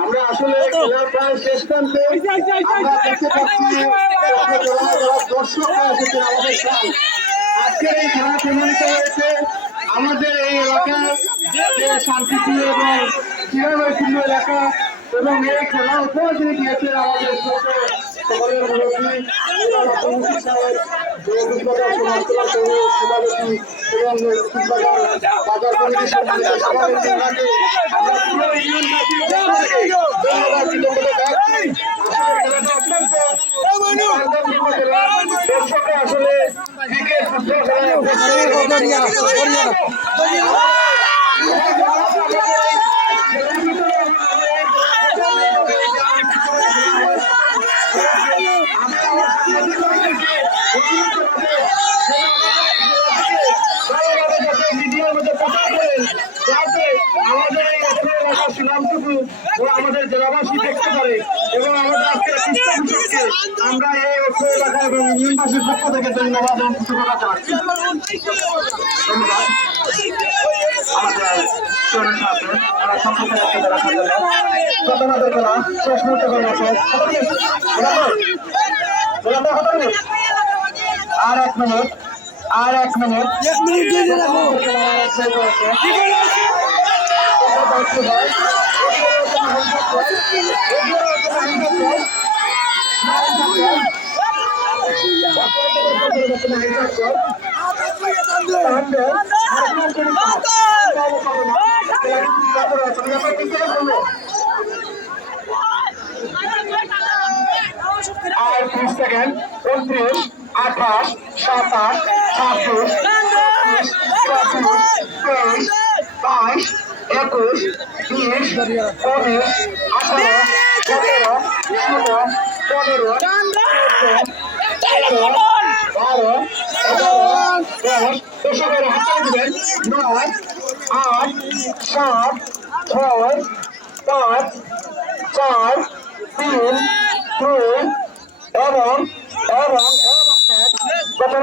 আমরা আসলে খেলার প্রায় শেষ প্রান্তে আমরা দেখতে পাচ্ছি দর্শকরা এসেছেন আমাদের খেলা। আজকের এই খেলা প্রমাণিত হয়েছে আমাদের এই এলাকার যে শান্তিপ্রিয় এবং চিরানৈপুণ্য এলাকা এবং এই খেলা উপহার দিয়ে দিয়েছেন আমাদের সকলের মুরব্বী সভাপতি এবং বাজার কমিটির সম্মানিত সভাপতি দর্শকরা আসলে ক্রিকেট ফুটবল আমাদের জেলাবাসী দেখতে পারে এবং আমাদের আজকের আমরা এই অর্থ এলাকা এবং ইউনিভার্সিটির পক্ষ থেকে ধন্যবাদ এবং কৃতজ্ঞতা জানাচ্ছি। ধন্যবাদ আমাদের শেষ মুহূর্তে আর 1 মিনিট আর 1 মিনিট আর 30 সেকেন্ড 29 28 27 26 27 23 22 21 22 এবং